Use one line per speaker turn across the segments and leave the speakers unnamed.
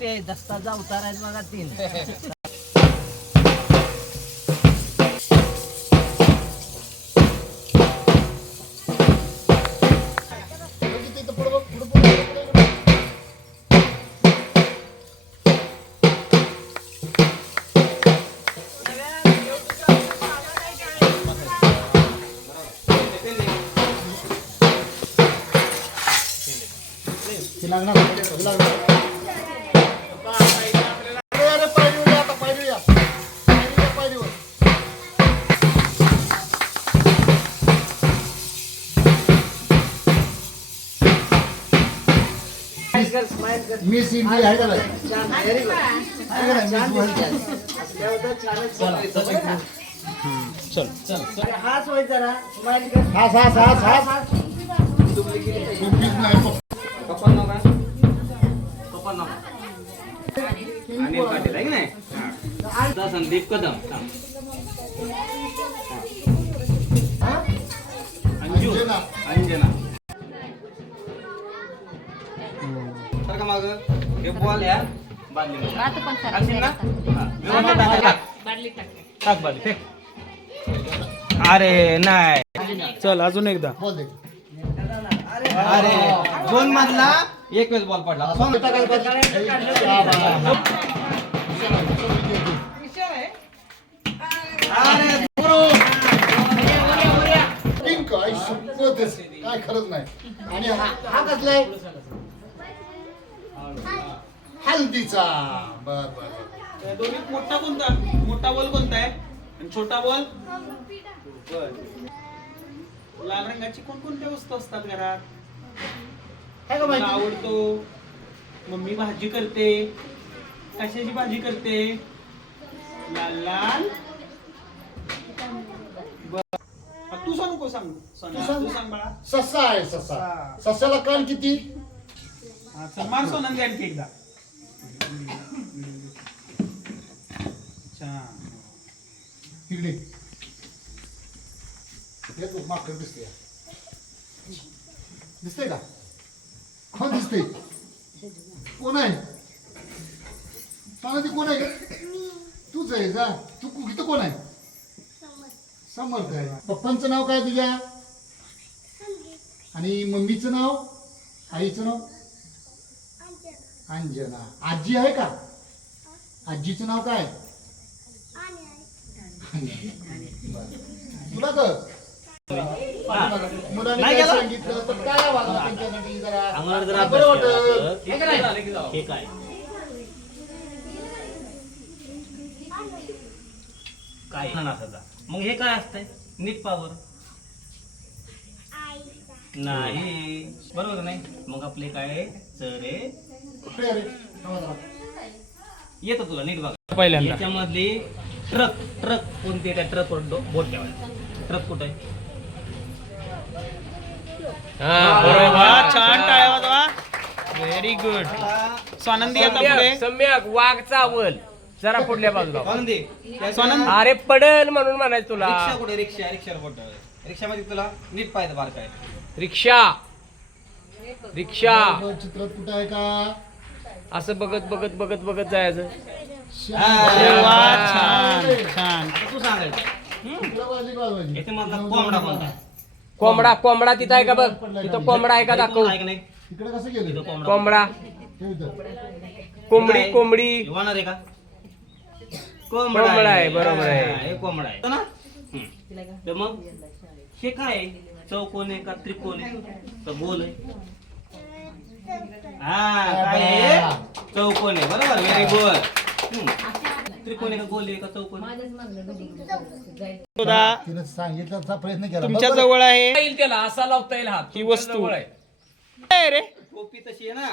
ते दस्ताचा दत्ताचा अवतार बघा तीन.
लागणार लागणार. मिस इंडिया आहे का नाही? आहे का? नाही? Miss World.
हाच होय जरा. स्माइल कर.
हास हास हास हास. कुठलीच नाही
नाव अनिल पाटील आहे की नाही? हा. संदीप कदम. सर का माग? हे बॉल या बादली टाकशील ना? हा. व्यवस्थित टाक, टाक. टाक. बादली फेक. अरे नाही.
चल अजून एकदा.
बोल दे.
अरे दोन मधला एक वेळेस बॉल पडला. अरे
पिंक आई शपथच. काय खरंच नाही. आणि हा हा कसला आहे? हल्दीचा बर बर. बर.
दोन्हीत मोठा कोणता? मोठा बॉल कोणता आहे? आणि छोटा बॉल लाल रंगाची कोणकोणत्या वस्तू असतात घरात?
आहे का
मला
माहिती
आवडतो? मम्मी भाजी करते. कशाची भाजी करते? लाल लाल. बर. हा, तू सांगू को सांग. सोन्या,
तू सांग.
तू सांग बाळा.
ससा आहे ससा. सस्याला कान किती?
हा, चल मार सोनंदी आणखी एकदा. छान
इकडे हे तू माकड दिसते दिसते का कोण दिसते कोण आहे सांगा ती कोण आहे तूच आहे जा तू इथं कोण आहे समर्थ आहे पप्पांचं नाव काय तुझ्या? आणि मम्मीचं नाव? आईचं नाव? अंजना. आजी आहे का? आजीचं नाव काय. तुला कर मुलांनी काय सांगितलं? तर काय वागलं त्यांच्यासाठी जरा? बरं वाटत. हे का नाही?
हे काय? काय? नसाचा मग हे काय असतंय? नीट पावर नाही. बरोबर नाही? मग आपले काय चरे येतं तुला नीट बघा.
पहिल्यांदा.
याच्यामधली ट्रक ट्रक कोणती त्या ट्रक बोट ठेवायचं ट्रक कुठे आहे?
बरोबर. छान टाळ्या वाजवा. व्हेरी गुड स्वानंदी आता पुढे.
सम्यक. वाघ चावल जरा पुढल्या बाजूला.
आनंदी
स्वानंद
अरे पडल म्हणून म्हणायचं
रिक्षा
तुला
कुठे? रिक्षा बोट ठेवायचं रिक्षामध्ये तुला नीट पाहिजे बार काय
रिक्षा. रिक्षा.
चित्रात कुठं आहे का?
असं बघत बघत बघत बघत जायचं.
कोंबडा
कोंबडा. कोंबडा तिथं आहे का बघ? तिथं कोंबडा आहे का दाखव.
आहे का नाही?
इकडे कसं गेलं?
इथं कोंबडा.
कोंबडा.
हे.
कोंबडी कोंबडी.
आहे का?
कोंबडा आहे, बरोबर आहे.
कोंबडा आहे. मग हे काय? चौकोन आहे का त्रिकोण आहे? का गोल आहे. हा काय आहे? चौकोन आहे बरोबर? व्हेरी गुड त्रिकोण आहे का गोल आहे का चौकोन? आहे?
सुद्धा
तिनं सांगितल्याचा प्रयत्न केला.
तुमच्या
बरोबर.
जवळ आहे.
येईल त्याला असा लावता येईल हात.
ही वस्तू.
जवळ आहे.
काय रे?
टोपी तशी आहे ना.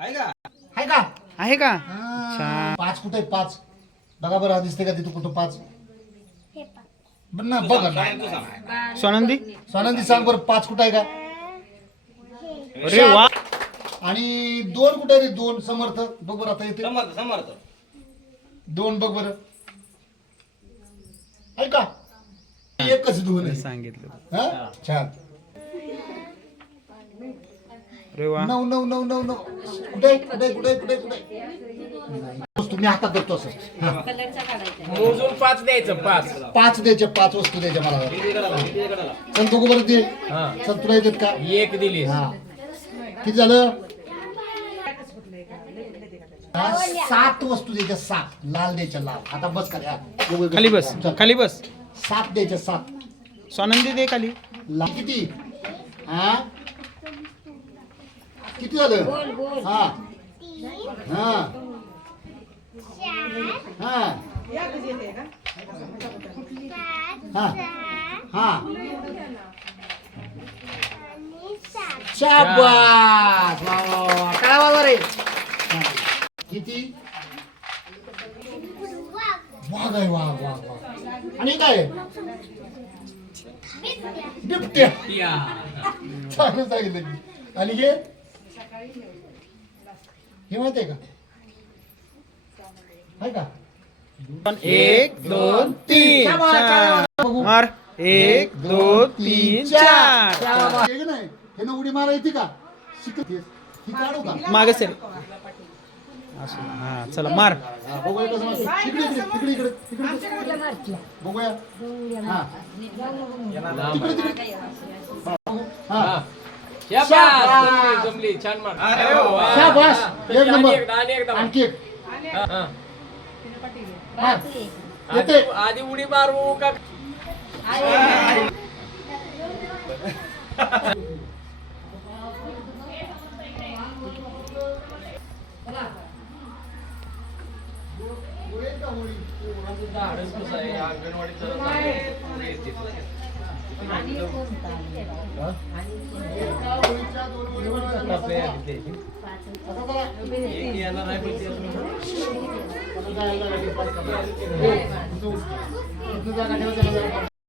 आहे का?
आहे का?
आहे का?
हा. पाच कुठे आहेत? पाच. बघा बरं हा दिसते का तिथं कुठं पाच? बरं ना बघा ना.
तू सांग
स्वानंदी
स्वानंदी सांग बरं पाच कुठं आहे का?
अरे वा.
आणि दोन कुठे रे? दोन समर्थ. बघ बरं आता येते
समर्थ समर्थ.
दोन बघ बरं. आहे का एकच धुवून आहे.
सांगितलं.
हा? छान.
अरे वा.
नऊ नऊ नऊ नऊ नऊ. कुठे? कुठे? कुठे? कुठे? कुठे? वस्तू मी हातात धरतो असं. हा.
मोजून पाच द्यायचं पाच.
पाच द्यायचे पाच वस्तू द्यायच्या मला. बघू बरं दे
हा.
चल तुला येतात का?
एक दिली
हा. किती झालं? सात वस्तू द्यायच्या सात. लाल द्यायच्या लाल. आता बस खाली हा.
खाली बस.
चल.
खाली बस.
सात द्यायच्या सात.
स्वानंदी दे खाली.
लाल किती? हा? किती झालं? हा. हा. हा. हा. हा. शाबास! आहे वाघ वाघ वाघ आणि काय? बिबट्या. चांगलं सांगितलं की. आणि हे? हे माहीत आहे का? आहे का?
एक दोन तीन
काय
चार.
वाजवा बघू.
मार. एक दोन तीन चार.
हे का नाही? हे ना उडी मारा येते का? शिकत ही काढू का?
मागे सर असं हा चला मार
हा, बघूया कसं मारते. इकडे इकडे इकडे इकडे इकडे बघूया हा तिकडे तिकडे हा, बघू. हा
शाबास. जमली जमली छान मार अरे वा.
शाबास एक
आणि
नंबर
एकदा, आणि एकदा मार.
आणखी एक
हा, हा.
हा. येते
आधी आधी उडी मारू का
सुद्धा हडपसच आहे.
अंगणवाडी तर येते येणार आहे पण
ते जागा ठेवा